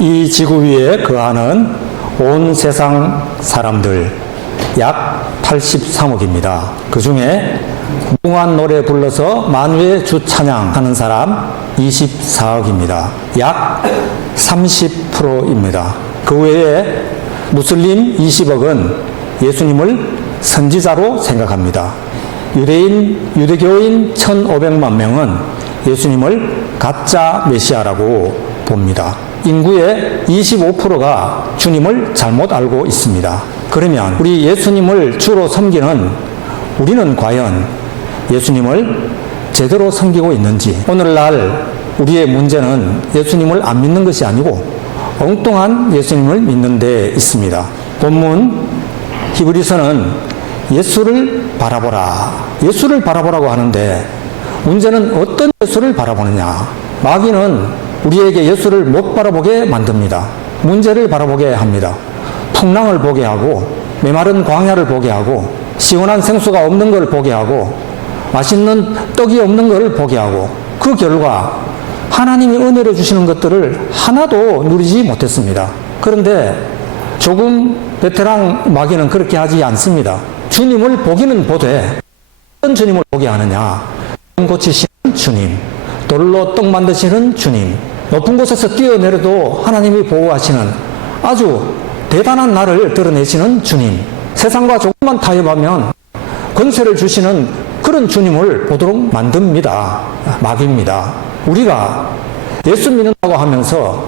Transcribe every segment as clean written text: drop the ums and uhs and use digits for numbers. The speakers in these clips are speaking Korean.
이 지구 위에 거하는 온 세상 사람들 약 83억입니다. 그 중에 무궁한 노래 불러서 만유의 주 찬양하는 사람 24억입니다. 약 30%입니다. 그 외에 무슬림 20억은 예수님을 선지자로 생각합니다. 유대교인 1,500만 명은 예수님을 가짜 메시아라고 봅니다. 인구의 25%가 주님을 잘못 알고 있습니다. 그러면 우리 예수님을 주로 섬기는 우리는 과연 예수님을 제대로 섬기고 있는지, 오늘날 우리의 문제는 예수님을 안 믿는 것이 아니고 엉뚱한 예수님을 믿는 데 있습니다. 본문 히브리서는 예수를 바라보라, 예수를 바라보라고 하는데 문제는 어떤 예수를 바라보느냐. 마귀는 우리에게 예수를 못 바라보게 만듭니다. 문제를 바라보게 합니다. 풍랑을 보게 하고, 메마른 광야를 보게 하고, 시원한 생수가 없는 걸 보게 하고, 맛있는 떡이 없는 걸 보게 하고, 그 결과 하나님이 은혜를 주시는 것들을 하나도 누리지 못했습니다. 그런데 조금 베테랑 마귀는 그렇게 하지 않습니다. 주님을 보기는 보되 어떤 주님을 보게 하느냐. 병 고치시는 주님, 돌로 떡 만드시는 주님, 높은 곳에서 뛰어내려도 하나님이 보호하시는 아주 대단한 나를 드러내시는 주님, 세상과 조금만 타협하면 권세를 주시는 그런 주님을 보도록 만듭니다. 마귀입니다. 우리가 예수 믿는다고 하면서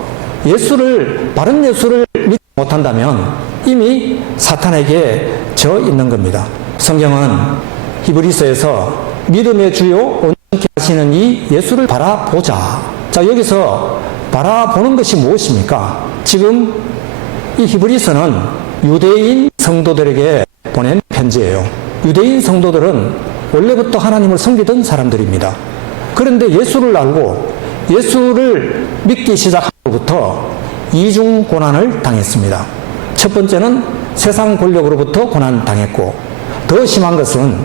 바른 예수를 믿지 못한다면 이미 사탄에게 져 있는 겁니다. 성경은 히브리서에서 믿음의 주요 온전케 하시는 이 예수를 바라보자. 자, 여기서 바라보는 것이 무엇입니까? 지금 이 히브리서는 유대인 성도들에게 보낸 편지예요. 유대인 성도들은 원래부터 하나님을 섬기던 사람들입니다. 그런데 예수를 알고 예수를 믿기 시작한 후부터 이중 고난을 당했습니다. 첫 번째는 세상 권력으로부터 고난 당했고, 더 심한 것은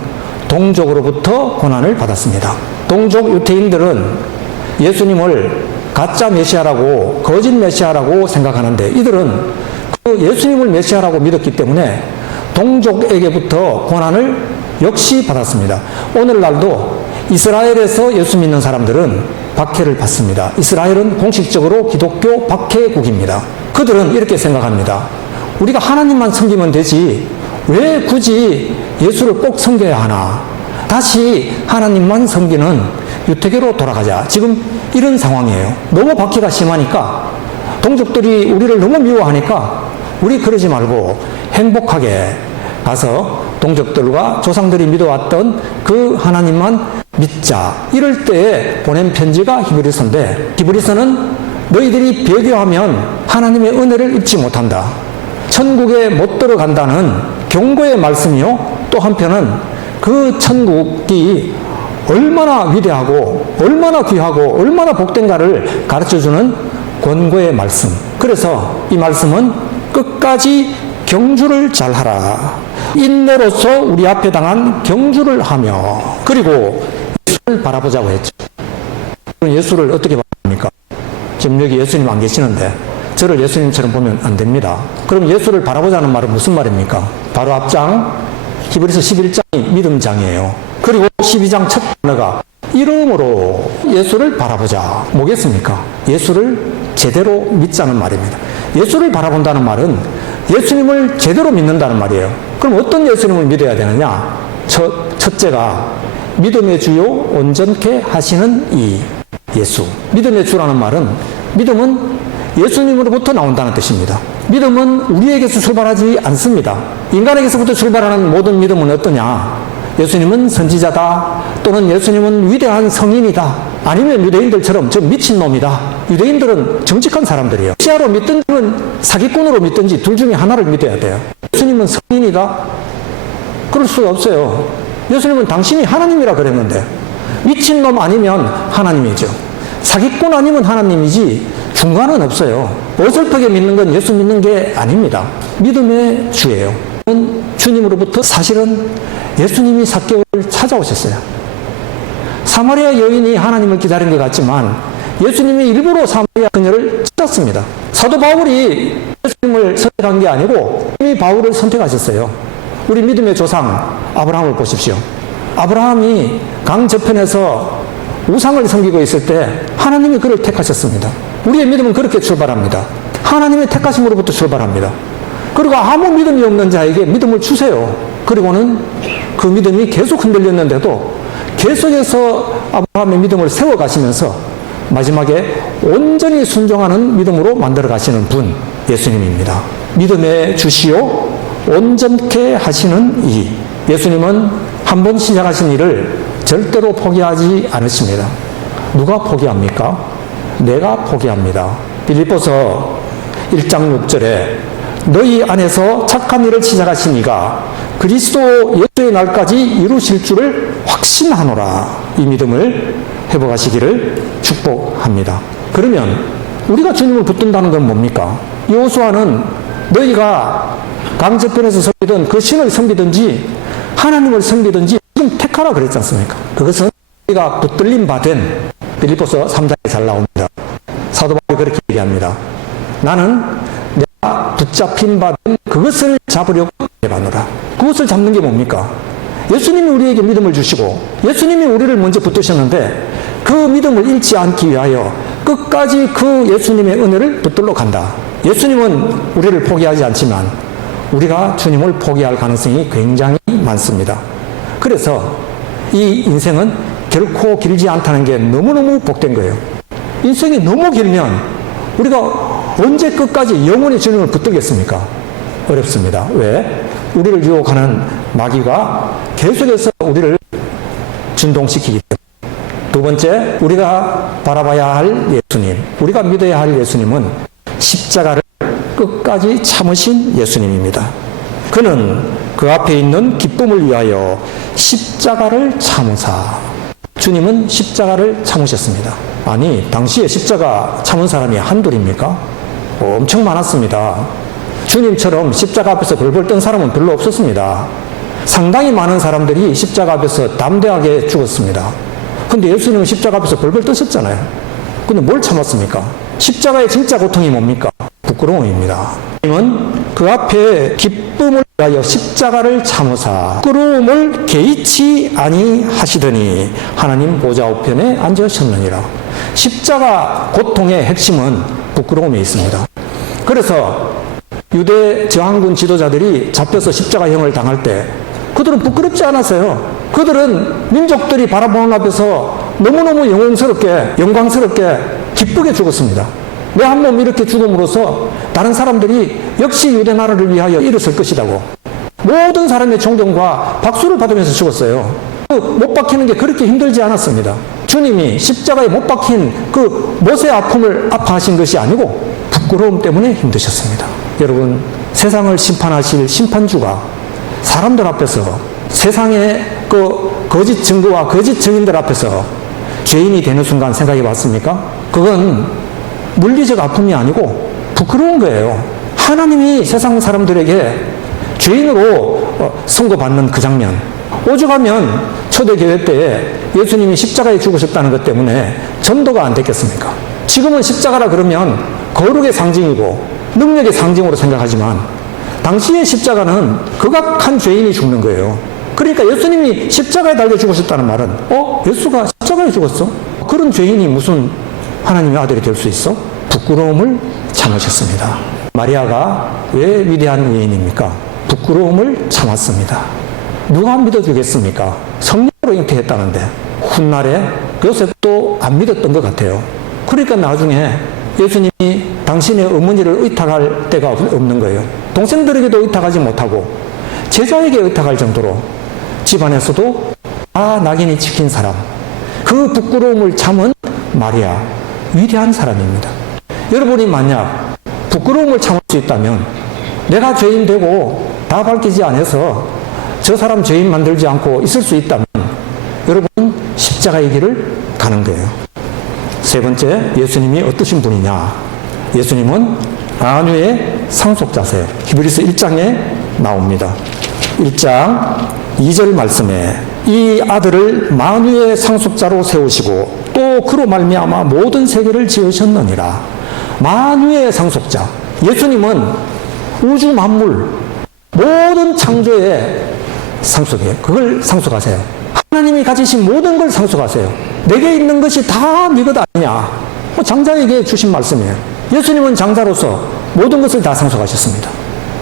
동족으로부터 고난을 받았습니다. 동족 유태인들은 예수님을 가짜 메시아라고, 거짓 메시아라고 생각하는데, 이들은 그 예수님을 메시아라고 믿었기 때문에 동족에게부터 고난을 역시 받았습니다. 오늘날도 이스라엘에서 예수 믿는 사람들은 박해를 받습니다. 이스라엘은 공식적으로 기독교 박해국입니다. 그들은 이렇게 생각합니다. 우리가 하나님만 섬기면 되지 왜 굳이 예수를 꼭 섬겨야 하나. 다시 하나님만 섬기는 유태교로 돌아가자. 지금 이런 상황이에요. 너무 박해가 심하니까, 동족들이 우리를 너무 미워하니까 우리 그러지 말고 행복하게 가서 동족들과 조상들이 믿어왔던 그 하나님만 믿자. 이럴 때에 보낸 편지가 히브리서인데, 히브리서는 너희들이 배교하면 하나님의 은혜를 입지 못한다, 천국에 못 들어간다는 경고의 말씀이요, 또 한편은 그 천국이 얼마나 위대하고 얼마나 귀하고 얼마나 복된가를 가르쳐주는 권고의 말씀. 그래서 이 말씀은 끝까지 경주를 잘하라, 인내로서 우리 앞에 당한 경주를 하며, 그리고 예수를 바라보자고 했죠. 예수를 어떻게 바랍니까? 지금 여기 예수님 안 계시는데 저를 예수님처럼 보면 안 됩니다. 그럼 예수를 바라보자는 말은 무슨 말입니까? 바로 앞장 히브리서 11장이 믿음장이에요. 그리고 12장 첫 단어가 이름으로 예수를 바라보자. 뭐겠습니까? 예수를 제대로 믿자는 말입니다. 예수를 바라본다는 말은 예수님을 제대로 믿는다는 말이에요. 그럼 어떤 예수님을 믿어야 되느냐? 첫째가 믿음의 주요 온전케 하시는 이 예수. 믿음의 주라는 말은, 믿음은 예수님으로부터 나온다는 뜻입니다. 믿음은 우리에게서 출발하지 않습니다. 인간에게서부터 출발하는 모든 믿음은 어떠냐? 예수님은 선지자다, 또는 예수님은 위대한 성인이다, 아니면 유대인들처럼 저 미친놈이다. 유대인들은 정직한 사람들이에요. 메시아로 믿든지 사기꾼으로 믿든지 둘 중에 하나를 믿어야 돼요. 예수님은 성인이다? 그럴 수가 없어요. 예수님은 당신이 하나님이라 그랬는데, 미친놈 아니면 하나님이죠. 사기꾼 아니면 하나님이지 중간은 없어요. 어설프게 믿는 건 예수 믿는 게 아닙니다. 믿음의 주예요. 주님으로부터 사실은 예수님이 삭개오를 찾아오셨어요. 사마리아 여인이 하나님을 기다린 것 같지만 예수님이 일부러 사마리아 그녀를 맞았습니다. 사도 바울이 예수님을 선택한 게 아니고 이미 바울을 선택하셨어요. 우리 믿음의 조상 아브라함을 보십시오. 아브라함이 강 저편에서 우상을 섬기고 있을 때 하나님이 그를 택하셨습니다. 우리의 믿음은 그렇게 출발합니다. 하나님의 택하심으로부터 출발합니다. 그리고 아무 믿음이 없는 자에게 믿음을 주세요. 그리고는 그 믿음이 계속 흔들렸는데도 계속해서 아브라함의 믿음을 세워가시면서 마지막에 온전히 순종하는 믿음으로 만들어 가시는 분, 예수님입니다. 믿음의 주시오 온전케 하시는 이 예수님은 한 번 시작하신 일을 절대로 포기하지 않으십니다. 누가 포기합니까? 내가 포기합니다. 빌립보서 1장 6절에 너희 안에서 착한 일을 시작하신 이가 그리스도 예수의 날까지 이루실 줄을 확신하노라. 이 믿음을 회복하시기를 축복합니다. 그러면 우리가 주님을 붙든다는 건 뭡니까? 여호수아는 너희가 강저편에서 섬기든 그 신을 섬기든지 하나님을 섬기든지 지금 택하라 그랬지 않습니까? 그것은 우리가 붙들림 받은 빌립보서 3장에 잘 나옵니다. 사도 바울이 그렇게 얘기합니다. 나는 내가 붙잡힌 받은 그것을 잡으려고 해봤노라. 그것을 잡는 게 뭡니까? 예수님이 우리에게 믿음을 주시고 예수님이 우리를 먼저 붙드셨는데 그 믿음을 잃지 않기 위하여 끝까지 그 예수님의 은혜를 붙들러 간다. 예수님은 우리를 포기하지 않지만 우리가 주님을 포기할 가능성이 굉장히 많습니다. 그래서 이 인생은 결코 길지 않다는 게 너무너무 복된 거예요. 인생이 너무 길면 우리가 언제 끝까지 영원히 주님을 붙들겠습니까? 어렵습니다. 왜? 우리를 유혹하는 마귀가 계속해서 우리를 진동시키기 때문에. 두 번째, 우리가 바라봐야 할 예수님, 우리가 믿어야 할 예수님은 십자가를 끝까지 참으신 예수님입니다. 그는 그 앞에 있는 기쁨을 위하여 십자가를 참으사. 주님은 십자가를 참으셨습니다. 아니, 당시에 십자가 참은 사람이 한둘입니까? 엄청 많았습니다. 주님처럼 십자가 앞에서 벌벌 떤 사람은 별로 없었습니다. 상당히 많은 사람들이 십자가 앞에서 담대하게 죽었습니다. 근데 예수님은 십자가 앞에서 벌벌 떠셨잖아요. 근데 뭘 참았습니까? 십자가의 진짜 고통이 뭡니까? 부끄러움입니다. 주님은 그 앞에 기쁨을 위하여 십자가를 참으사 부끄러움을 개의치 아니하시더니 하나님 보좌 우편에 앉으셨느니라. 십자가 고통의 핵심은 부끄러움에 있습니다. 그래서 유대 저항군 지도자들이 잡혀서 십자가형을 당할 때 그들은 부끄럽지 않았어요. 그들은 민족들이 바라보는 앞에서 너무너무 영광스럽게 기쁘게 죽었습니다. 내 한 몸 이렇게 죽음으로써 다른 사람들이 역시 유대 나라를 위하여 일어설 것이라고 모든 사람의 존경과 박수를 받으면서 죽었어요. 못 박히는 게 그렇게 힘들지 않았습니다. 주님이 십자가에 못 박힌 그 못의 아픔을 아파하신 것이 아니고 부끄러움 때문에 힘드셨습니다. 여러분, 세상을 심판하실 심판주가 사람들 앞에서 세상의 그 거짓 증거와 거짓 증인들 앞에서 죄인이 되는 순간 생각해 봤습니까? 그건 물리적 아픔이 아니고 부끄러운 거예요. 하나님이 세상 사람들에게 죄인으로 선고받는 그 장면. 오죽하면 초대교회 때에 예수님이 십자가에 죽으셨다는 것 때문에 전도가 안 됐겠습니까? 지금은 십자가라 그러면 거룩의 상징이고 능력의 상징으로 생각하지만 당시의 십자가는 극악한 죄인이 죽는 거예요. 그러니까 예수님이 십자가에 달려 죽으셨다는 말은 예수가 십자가에 죽었어? 그런 죄인이 무슨 하나님의 아들이 될 수 있어? 부끄러움을 참으셨습니다. 마리아가 왜 위대한 여인입니까? 부끄러움을 참았습니다. 누가 믿어주겠습니까? 성령으로 잉태했다는데 훗날에 요셉도 안 믿었던 것 같아요. 그러니까 나중에 예수님이 당신의 어머니를 의탁할 데가 없는 거예요. 동생들에게도 의탁하지 못하고 제자에게 의탁할 정도로 집안에서도 낙인이 찍힌 사람, 그 부끄러움을 참은 마리아, 위대한 사람입니다. 여러분이 만약 부끄러움을 참을 수 있다면 내가 죄인 되고 다 밝히지 않아서 저 사람 죄인 만들지 않고 있을 수 있다면 여러분 십자가의 길을 가는 거예요. 세 번째, 예수님이 어떠신 분이냐? 예수님은 만유의 상속자세요. 히브리서 1장에 나옵니다. 1장 2절 말씀에 이 아들을 만유의 상속자로 세우시고 또 그로 말미암아 모든 세계를 지으셨느니라. 만유의 상속자. 예수님은 우주 만물 모든 창조의 상속이에요. 그걸 상속하세요. 하나님이 가지신 모든 걸 상속하세요. 내게 있는 것이 다 네 것 아니냐. 장자에게 주신 말씀이에요. 예수님은 장자로서 모든 것을 다 상속하셨습니다.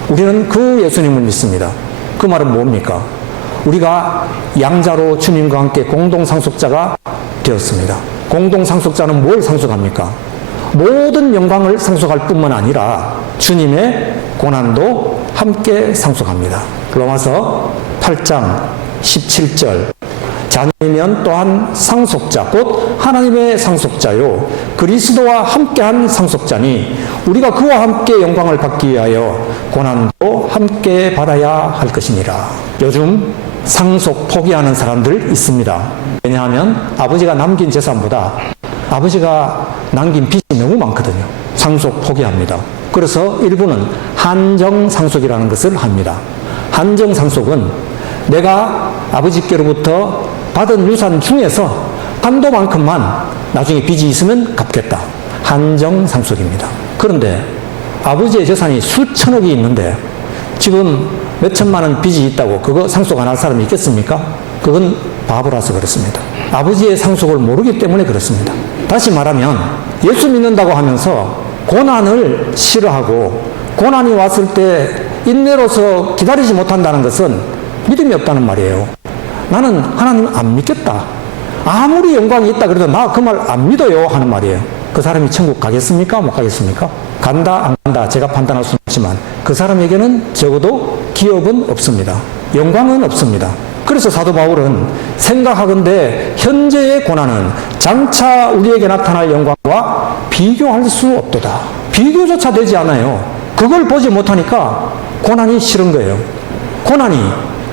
우리는 그 예수님을 믿습니다. 그 말은 뭡니까? 우리가 양자로 주님과 함께 공동상속자가 되었습니다. 공동상속자는 뭘 상속합니까? 모든 영광을 상속할 뿐만 아니라 주님의 고난도 함께 상속합니다. 로마서 8장 17절 자녀이면 또한 상속자 곧 하나님의 상속자요 그리스도와 함께한 상속자니 우리가 그와 함께 영광을 받기 위하여 고난도 함께 받아야 할 것이니라. 요즘 상속 포기하는 사람들 있습니다. 왜냐하면 아버지가 남긴 재산보다 아버지가 남긴 빚이 너무 많거든요. 상속 포기합니다. 그래서 일부는 한정상속이라는 것을 합니다. 한정상속은 내가 아버지께로부터 받은 유산 중에서 한도만큼만 나중에 빚이 있으면 갚겠다. 한정상속입니다. 그런데 아버지의 재산이 수천억이 있는데 지금 몇 천만 원 빚이 있다고 그거 상속 안 할 사람이 있겠습니까? 그건 바보라서 그렇습니다. 아버지의 상속을 모르기 때문에 그렇습니다. 다시 말하면 예수 믿는다고 하면서 고난을 싫어하고 고난이 왔을 때 인내로서 기다리지 못한다는 것은 믿음이 없다는 말이에요. 나는 하나님 안 믿겠다. 아무리 영광이 있다 그래도 나 그 말 안 믿어요 하는 말이에요. 그 사람이 천국 가겠습니까? 못 가겠습니까? 간다 안 간다 제가 판단할 수는 없지만 그 사람에게는 적어도 기업은 없습니다. 영광은 없습니다. 그래서 사도 바울은 생각하건대 현재의 고난은 장차 우리에게 나타날 영광과 비교할 수 없도다. 비교조차 되지 않아요. 그걸 보지 못하니까 고난이 싫은 거예요. 고난이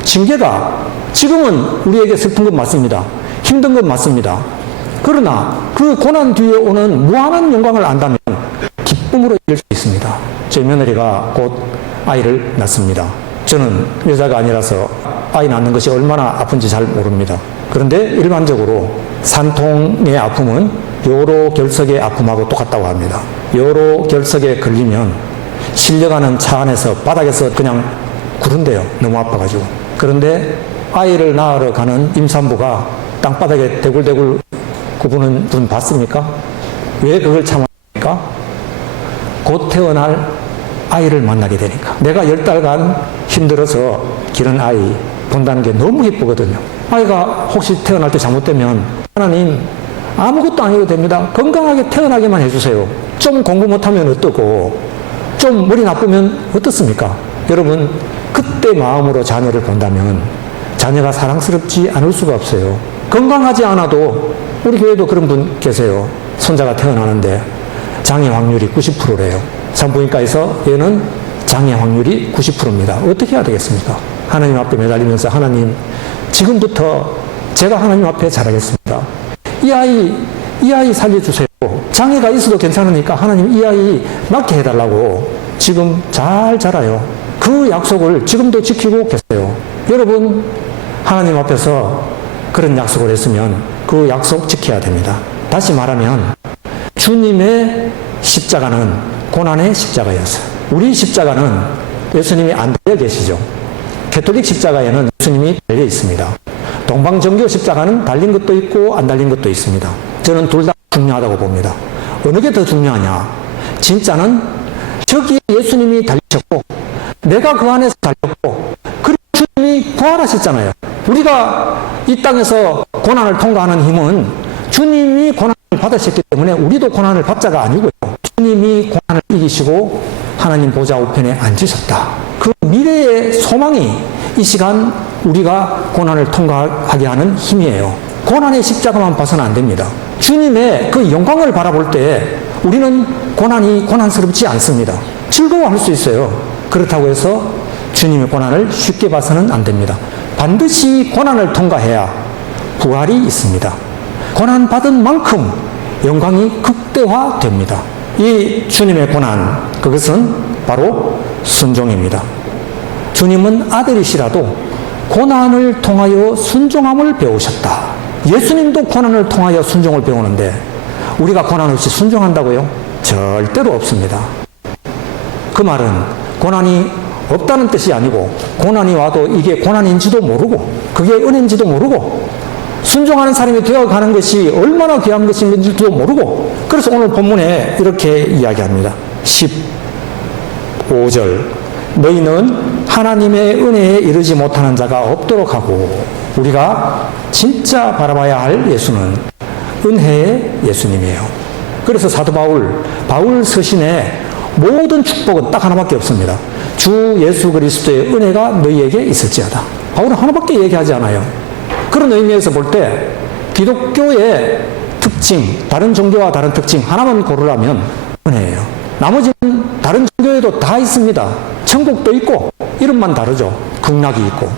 징계가 지금은 우리에게 슬픈 건 맞습니다. 힘든 건 맞습니다. 그러나 그 고난 뒤에 오는 무한한 영광을 안다면 기쁨으로 이길 수 있습니다. 제 며느리가 곧 아이를 낳습니다. 저는 여자가 아니라서 아이 낳는 것이 얼마나 아픈지 잘 모릅니다. 그런데 일반적으로 산통의 아픔은 요로 결석의 아픔하고 똑같다고 합니다. 요로 결석에 걸리면 실려가는 차 안에서 바닥에서 그냥 구른대요. 너무 아파가지고. 그런데 아이를 낳으러 가는 임산부가 땅바닥에 대굴대굴 구부는 분 봤습니까? 왜 그걸 참았습니까? 곧 태어날 아이를 만나게 되니까. 내가 10달간 힘들어서 기른 아이 본다는 게 너무 기쁘거든요. 아이가 혹시 태어날 때 잘못되면 하나님 아무것도 아니어도 됩니다. 건강하게 태어나게만 해주세요. 좀 공부 못하면 어떠고 좀 머리 나쁘면 어떻습니까? 여러분 그때 마음으로 자녀를 본다면 자녀가 사랑스럽지 않을 수가 없어요. 건강하지 않아도 우리 교회도 그런 분 계세요. 손자가 태어나는데 장애 확률이 90%래요. 산부인과에서 얘는 장애 확률이 90%입니다. 어떻게 해야 되겠습니까? 하나님 앞에 매달리면서 하나님 지금부터 제가 하나님 앞에 잘하겠습니다. 이 아이 살려주세요. 장애가 있어도 괜찮으니까 하나님 이 아이 낫게 해달라고 지금 잘 자라요. 그 약속을 지금도 지키고 계세요. 여러분 하나님 앞에서 그런 약속을 했으면 그 약속 지켜야 됩니다. 다시 말하면 주님의 십자가는 고난의 십자가였어요. 우리 십자가는 예수님이 안 달려 계시죠. 가톨릭 십자가에는 예수님이 달려 있습니다. 동방정교 십자가는 달린 것도 있고 안 달린 것도 있습니다. 저는 둘 다 중요하다고 봅니다. 어느 게 더 중요하냐? 진짜는 저기 예수님이 달리셨고 내가 그 안에서 달렸고 그리고 주님이 부활하셨잖아요. 우리가 이 땅에서 고난을 통과하는 힘은 주님이 고난을 받으셨기 때문에 우리도 고난을 받자가 아니고요. 주님이 고난을 이기시고 하나님 보좌 우편에 앉으셨다. 그 미래의 소망이 이 시간 우리가 고난을 통과하게 하는 힘이에요. 고난의 십자가만 봐서는 안 됩니다. 주님의 그 영광을 바라볼 때 우리는 고난이 고난스럽지 않습니다. 즐거워할 수 있어요. 그렇다고 해서 주님의 고난을 쉽게 봐서는 안 됩니다. 반드시 고난을 통과해야 부활이 있습니다. 고난받은 만큼 영광이 극대화됩니다. 이 주님의 고난, 그것은 바로 순종입니다. 주님은 아들이시라도 고난을 통하여 순종함을 배우셨다. 예수님도 고난을 통하여 순종을 배우는데 우리가 고난 없이 순종한다고요? 절대로 없습니다. 그 말은 고난이 없다는 뜻이 아니고 고난이 와도 이게 고난인지도 모르고 그게 은혜인지도 모르고 순종하는 사람이 되어가는 것이 얼마나 귀한 것인지도 모르고 그래서 오늘 본문에 이렇게 이야기합니다. 15절 너희는 하나님의 은혜에 이르지 못하는 자가 없도록 하고 우리가 진짜 바라봐야 할 예수는 은혜의 예수님이에요. 그래서 사도 바울 서신에 모든 축복은 딱 하나밖에 없습니다. 주 예수 그리스도의 은혜가 너희에게 있을지어다. 바울은 하나밖에 얘기하지 않아요. 그런 의미에서 볼 때 기독교의 특징, 다른 종교와 다른 특징 하나만 고르라면 은혜예요. 나머지는 다른 종교에도 다 있습니다. 천국도 있고 이름만 다르죠. 극락이 있고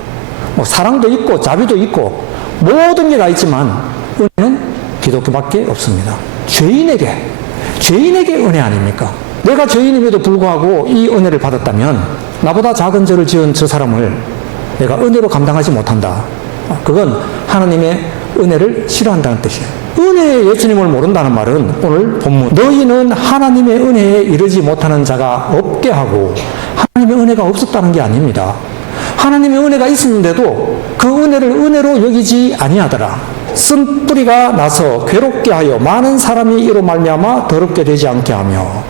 뭐 사랑도 있고 자비도 있고 모든 게 다 있지만 은혜는 기독교밖에 없습니다. 죄인에게 은혜 아닙니까? 내가 죄인임에도 불구하고 이 은혜를 받았다면 나보다 작은 죄를 지은 저 사람을 내가 은혜로 감당하지 못한다. 그건 하나님의 은혜를 싫어한다는 뜻이에요. 은혜의 예수님을 모른다는 말은 오늘 본문 너희는 하나님의 은혜에 이르지 못하는 자가 없게 하고 하나님의 은혜가 없었다는 게 아닙니다. 하나님의 은혜가 있었는데도 그 은혜를 은혜로 여기지 아니하더라. 쓴 뿌리가 나서 괴롭게 하여 많은 사람이 이로 말미암아 더럽게 되지 않게 하며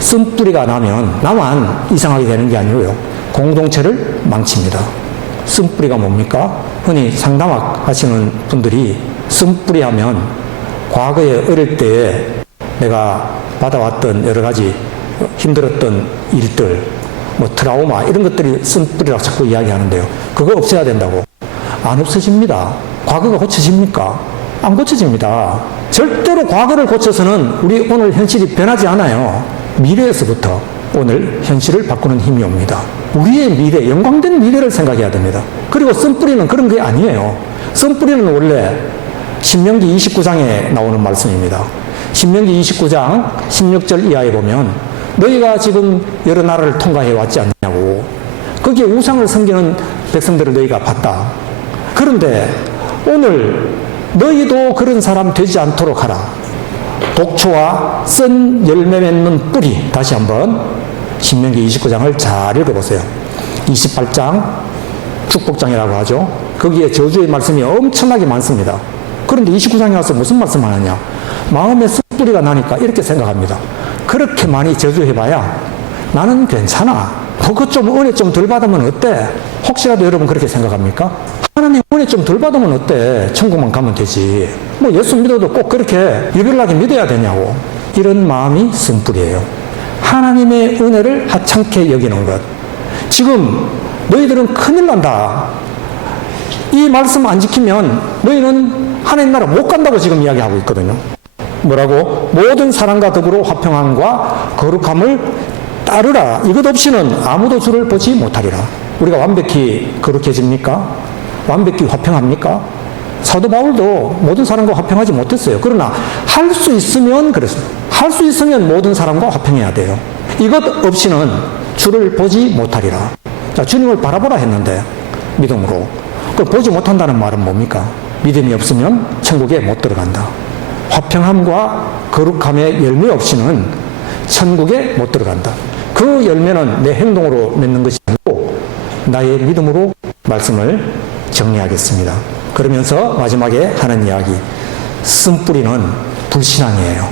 쓴 뿌리가 나면 나만 이상하게 되는 게 아니고요. 공동체를 망칩니다. 쓴 뿌리가 뭡니까? 흔히 상담학 하시는 분들이 쓴 뿌리 하면 과거에 어릴 때에 내가 받아왔던 여러 가지 힘들었던 일들, 뭐 트라우마 이런 것들이 쓴 뿌리라고 자꾸 이야기하는데요. 그거 없애야 된다고. 안 없어집니다. 과거가 고쳐집니까? 안 고쳐집니다. 절대로 과거를 고쳐서는 우리 오늘 현실이 변하지 않아요. 미래에서부터 오늘 현실을 바꾸는 힘이 옵니다. 우리의 미래, 영광된 미래를 생각해야 됩니다. 그리고 쓴뿌리는 그런 게 아니에요. 쓴뿌리는 원래 신명기 29장에 나오는 말씀입니다. 신명기 29장 16절 이하에 보면 너희가 지금 여러 나라를 통과해 왔지 않냐고. 거기에 우상을 섬기는 백성들을 너희가 봤다. 그런데 오늘 너희도 그런 사람 되지 않도록 하라. 독초와 쓴 열매 맺는 뿌리. 다시 한번 신명기 29장을 잘 읽어보세요. 28장 축복장이라고 하죠. 거기에 저주의 말씀이 엄청나게 많습니다. 그런데 29장에 와서 무슨 말씀 하느냐. 마음에 숯뿌리가 나니까 이렇게 생각합니다. 그렇게 많이 저주해봐야 나는 괜찮아. 그거 좀 은혜 좀 덜 받으면 어때? 혹시라도 여러분 그렇게 생각합니까? 하나님 은혜 좀 덜 받으면 어때? 천국만 가면 되지. 뭐 예수 믿어도 꼭 그렇게 유별나게 믿어야 되냐고. 이런 마음이 쓴뿌리예요. 하나님의 은혜를 하찮게 여기는 것. 지금 너희들은 큰일 난다. 이 말씀 안 지키면 너희는 하나님 나라 못 간다고 지금 이야기하고 있거든요. 뭐라고? 모든 사람과 더불어 화평함과 거룩함을 따르라. 이것 없이는 아무도 주를 보지 못하리라. 우리가 완벽히 거룩해집니까? 완벽히 화평합니까? 사도 바울도 모든 사람과 화평하지 못했어요. 그러나 할 수 있으면 그랬어요. 할 수 있으면 모든 사람과 화평해야 돼요. 이것 없이는 주를 보지 못하리라. 자, 주님을 바라보라 했는데 믿음으로. 그 보지 못한다는 말은 뭡니까? 믿음이 없으면 천국에 못 들어간다. 화평함과 거룩함의 열매 없이는 천국에 못 들어간다. 그 열매는 내 행동으로 맺는 것이 아니고 나의 믿음으로 말씀을 정리하겠습니다. 그러면서 마지막에 하는 이야기. 쓴뿌리는 불신앙이에요.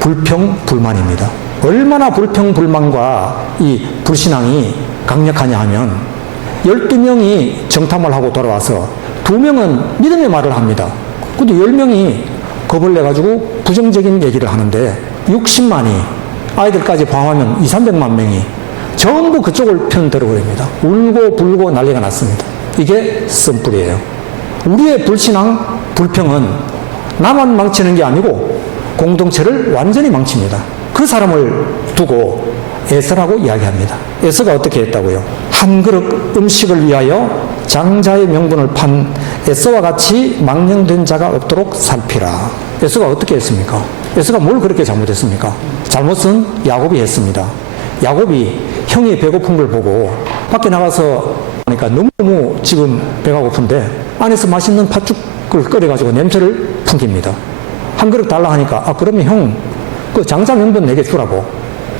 불평불만입니다. 얼마나 불평불만과 이 불신앙이 강력하냐 하면 12명이 정탐을 하고 돌아와서 2명은 믿음의 말을 합니다. 근데 10명이 겁을 내가지고 부정적인 얘기를 하는데 60만이 아이들까지 포함하면 200~300만 명이 전부 그쪽을 편들어버립니다. 울고 불고 난리가 났습니다. 이게 쓴뿌리예요. 우리의 불신앙, 불평은 나만 망치는 게 아니고 공동체를 완전히 망칩니다. 그 사람을 두고 에서라고 이야기합니다. 에서가 어떻게 했다고요? 한 그릇 음식을 위하여 장자의 명분을 판 에서와 같이 망령된 자가 없도록 살피라. 에서가 어떻게 했습니까? 에서가 뭘 그렇게 잘못했습니까? 잘못은 야곱이 했습니다. 야곱이 형이 배고픈 걸 보고 밖에 나가서 하니까 너무 지금 배가 고픈데 안에서 맛있는 팥죽을 끓여가지고 냄새를 풍깁니다. 한 그릇 달라 하니까 그러면 형 그 장자 명분 내게 주라고.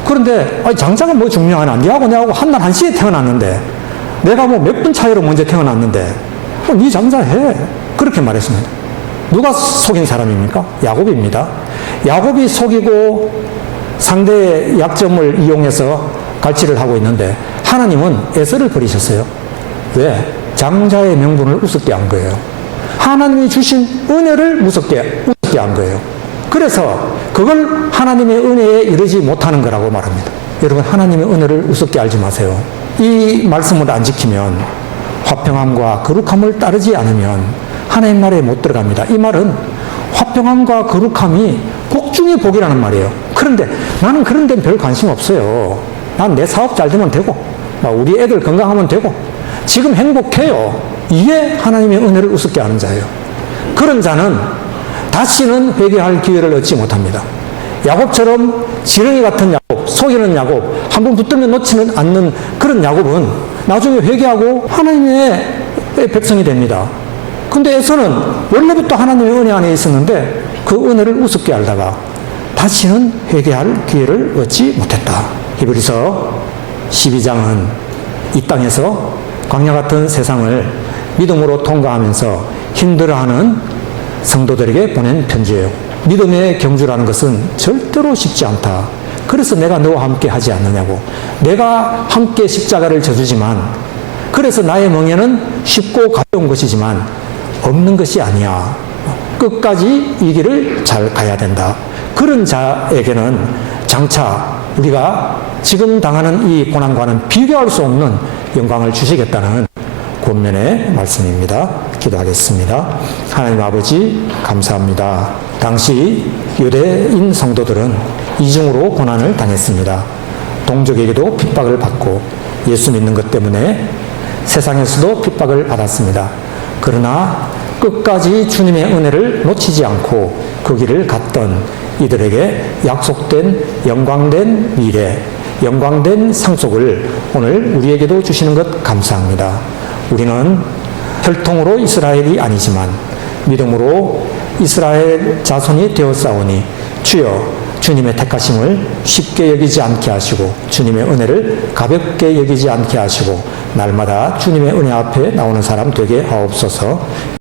그런데 장자가 뭐 중요하나? 니하고 내하고 한날 한시에 태어났는데 내가 뭐 몇 분 차이로 먼저 태어났는데 니 장자 해. 그렇게 말했습니다. 누가 속인 사람입니까? 야곱입니다. 야곱이 속이고 상대의 약점을 이용해서 갈취를 하고 있는데 하나님은 에서를 버리셨어요. 왜? 장자의 명분을 우습게 한 거예요. 하나님이 주신 은혜를 우습게 한 거예요. 그래서 그걸 하나님의 은혜에 이르지 못하는 거라고 말합니다. 여러분, 하나님의 은혜를 우습게 알지 마세요. 이 말씀을 안 지키면, 화평함과 거룩함을 따르지 않으면 하나님 나라에 못 들어갑니다. 이 말은 화평함과 거룩함이 복 중의 복이라는 말이에요. 그런데 나는 그런 데는 별 관심 없어요. 난 내 사업 잘 되면 되고, 우리 애들 건강하면 되고, 지금 행복해요. 이게 하나님의 은혜를 우습게 하는 자예요. 그런 자는 다시는 회개할 기회를 얻지 못합니다. 야곱처럼 지렁이 같은 야곱, 속이는 야곱, 한번 붙들면 놓지는 않는 그런 야곱은 나중에 회개하고 하나님의 백성이 됩니다. 근데 에서는 원래부터 하나님의 은혜 안에 있었는데 그 은혜를 우습게 알다가 다시는 회개할 기회를 얻지 못했다. 히브리서 12장은 이 땅에서 광야 같은 세상을 믿음으로 통과하면서 힘들어하는 성도들에게 보낸 편지예요. 믿음의 경주라는 것은 절대로 쉽지 않다. 그래서 내가 너와 함께 하지 않느냐고. 내가 함께 십자가를 져주지만, 그래서 나의 멍에는 쉽고 가벼운 것이지만 없는 것이 아니야. 끝까지 이 길을 잘 가야 된다. 그런 자에게는 장차 우리가 지금 당하는 이 고난과는 비교할 수 없는 영광을 주시겠다는 권면의 말씀입니다. 기도하겠습니다. 하나님 아버지, 감사합니다. 당시 유대인 성도들은 이중으로 고난을 당했습니다. 동족에게도 핍박을 받고 예수 믿는 것 때문에 세상에서도 핍박을 받았습니다. 그러나 끝까지 주님의 은혜를 놓치지 않고 그 길을 갔던 이들에게 약속된 영광된 미래, 영광된 상속을 오늘 우리에게도 주시는 것 감사합니다. 우리는 혈통으로 이스라엘이 아니지만 믿음으로 이스라엘 자손이 되었사오니 주여, 주님의 택하심을 쉽게 여기지 않게 하시고 주님의 은혜를 가볍게 여기지 않게 하시고 날마다 주님의 은혜 앞에 나오는 사람 되게 하옵소서.